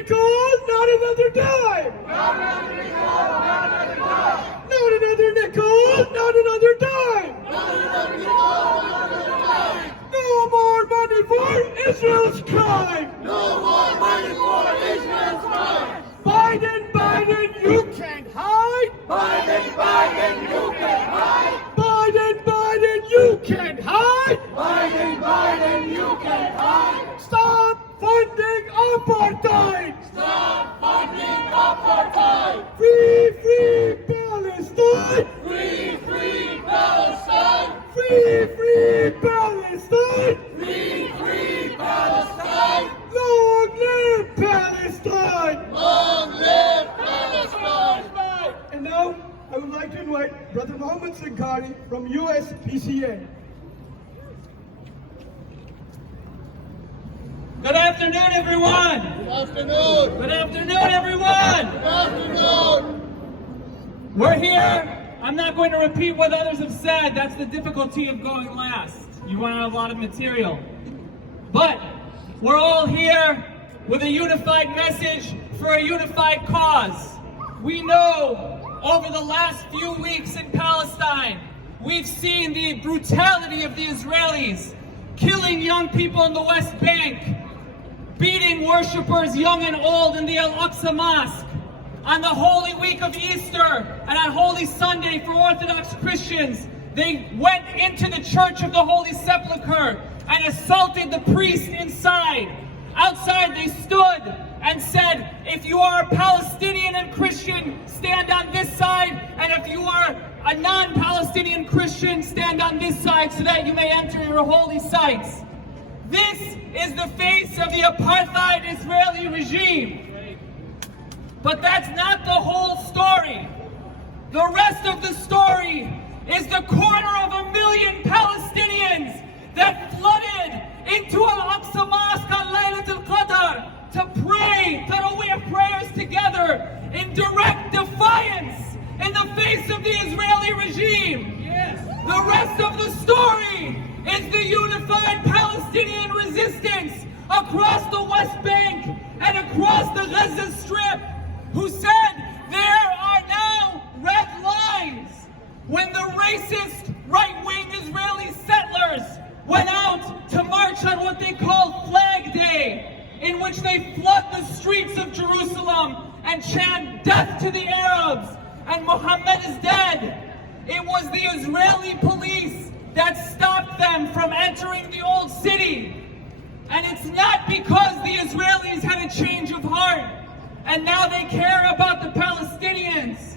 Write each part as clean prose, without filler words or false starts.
nickel, not another dime. Not another nickel, not another dime. Not another nickel, not another dime. Not another nickel, not another dime. No more money for Israel's crime. No more money for Israel's crime. Biden, Biden, you can't hide. Biden, Biden, you can't hide. Biden, Biden, you can't hide. Biden, Biden, you can't hide. Stop funding apartheid. Stop funding apartheid. Free, free Palestine. Free, free Palestine. Free, free Palestine. Free, free Palestine. Long live Palestine. Long live Palestine. And now, I would like to invite Brother Mohammad Sunkari from USPCN. Good afternoon, everyone. Good afternoon. Good afternoon, everyone. Good afternoon. We're here. I'm not going to repeat what others have said. That's the difficulty of going last. You run out a lot of material. But we're all here with a unified message for a unified cause. We know over the last few weeks in Palestine, we've seen the brutality of the Israelis, killing young people in the West Bank, beating worshippers young and old in the Al-Aqsa Mosque. On the Holy Week of Easter and on Holy Sunday for Orthodox Christians, they went into the Church of the Holy Sepulchre and assaulted the priest inside. Outside they stood and said, if you are a Palestinian and Christian, stand on this side, and if you are a non-Palestinian Christian, stand on this side so that you may enter your holy sites. This is the face of the apartheid Israeli regime. But that's not the whole story. The rest of the story is the 250,000 Palestinians that flooded into Al-Aqsa Mosque on Laylat al-Qadr to pray Tarawih prayers together in direct defiance in the face of the Israeli regime. Yes. The rest of the story is the unified Palestinian resistance across the West Bank and across the Gaza Strip, who said there are now red lines when the racist right-wing Israeli settlers went out to march on what they called Flag Day, in which they flood the streets of Jerusalem and chant death to the Arabs and Muhammad is dead. It was the Israeli police that stopped them from entering the old city. And it's not because the Israelis had a change of heart and now they care about the Palestinians.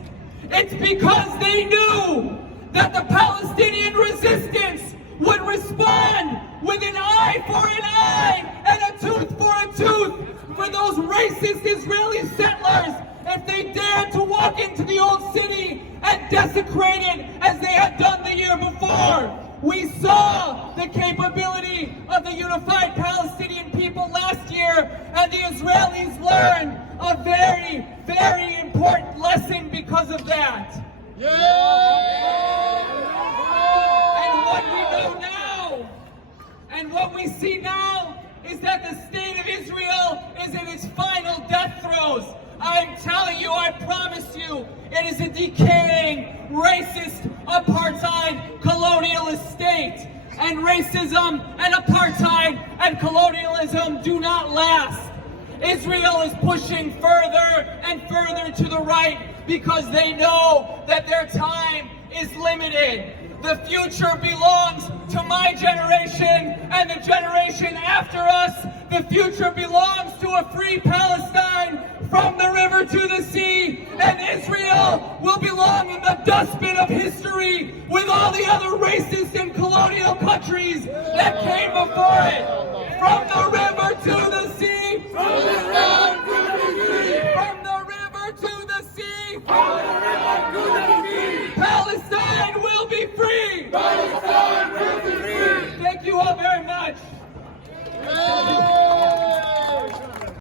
It's because they knew that the Palestinian resistance would respond with an eye for an eye and a tooth for a tooth for those racist Israeli settlers if they dared to walk into the old city and desecrate it as they had done the year before. We saw the capability of the unified Palestinian people last year, and the Israelis learned a very, very important lesson because of that. And what we know now, and what we see now, is that the state of Israel is in its final death throes. I'm telling you, I promise you, it is a decaying, racist, apartheid, colonialist state. And racism and apartheid and colonialism do not last. Israel is pushing further and further to the right because they know that their time is limited. The future belongs to my generation and the generation after us. The future belongs to a free Palestine from the river to the sea, and Israel will belong in the dustbin of history with all the other racist and colonial countries that came before it. From the river to